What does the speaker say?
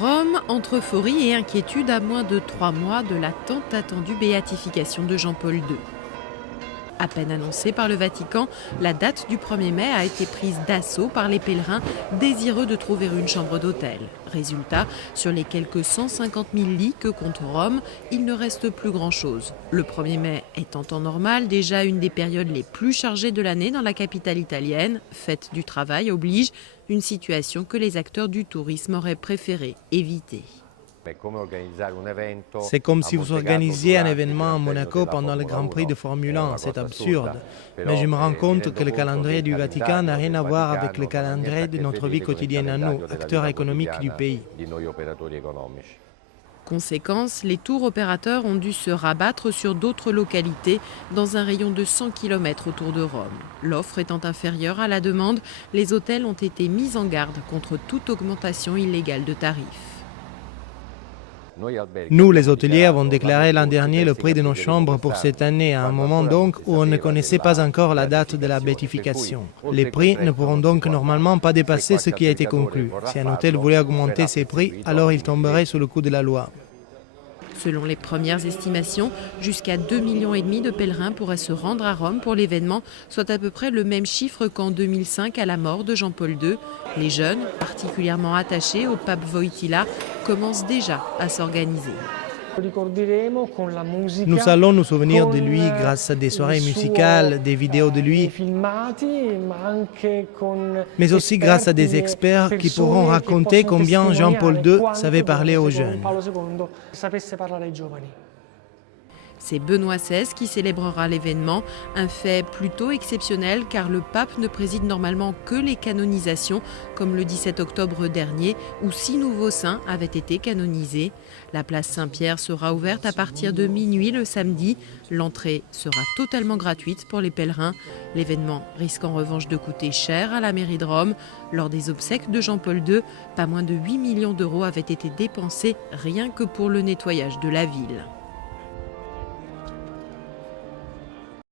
Rome entre euphorie et inquiétude à moins de 3 mois de la tant attendue béatification de Jean-Paul II. À peine annoncée par le Vatican, la date du 1er mai a été prise d'assaut par les pèlerins désireux de trouver une chambre d'hôtel. Résultat, sur les quelques 150 000 lits que compte Rome, il ne reste plus grand-chose. Le 1er mai est en temps normal déjà une des périodes les plus chargées de l'année dans la capitale italienne. Fête du travail oblige, une situation que les acteurs du tourisme auraient préféré éviter. C'est comme si vous organisiez un événement à Monaco pendant le Grand Prix de Formule 1, c'est absurde. Mais je me rends compte que le calendrier du Vatican n'a rien à voir avec le calendrier de notre vie quotidienne à nous, acteurs économiques du pays. Conséquence, les tours opérateurs ont dû se rabattre sur d'autres localités dans un rayon de 100 km autour de Rome. L'offre étant inférieure à la demande, les hôtels ont été mis en garde contre toute augmentation illégale de tarifs. Nous, les hôteliers, avons déclaré l'an dernier le prix de nos chambres pour cette année, à un moment donc où on ne connaissait pas encore la date de la béatification. Les prix ne pourront donc normalement pas dépasser ce qui a été conclu. Si un hôtel voulait augmenter ses prix, alors il tomberait sous le coup de la loi. Selon les premières estimations, jusqu'à 2,5 millions de pèlerins pourraient se rendre à Rome pour l'événement, soit à peu près le même chiffre qu'en 2005 à la mort de Jean-Paul II. Les jeunes, particulièrement attachés au pape Wojtyła, commencent déjà à s'organiser. Nous allons nous souvenir de lui grâce à des soirées musicales, des vidéos de lui, mais aussi grâce à des experts qui pourront raconter combien Jean-Paul II savait parler aux jeunes. C'est Benoît XVI qui célébrera l'événement, un fait plutôt exceptionnel car le pape ne préside normalement que les canonisations, comme le 17 octobre dernier où 6 nouveaux saints avaient été canonisés. La place Saint-Pierre sera ouverte à partir de minuit le samedi. L'entrée sera totalement gratuite pour les pèlerins. L'événement risque en revanche de coûter cher à la mairie de Rome. Lors des obsèques de Jean-Paul II, pas moins de 8 millions d'euros avaient été dépensés rien que pour le nettoyage de la ville.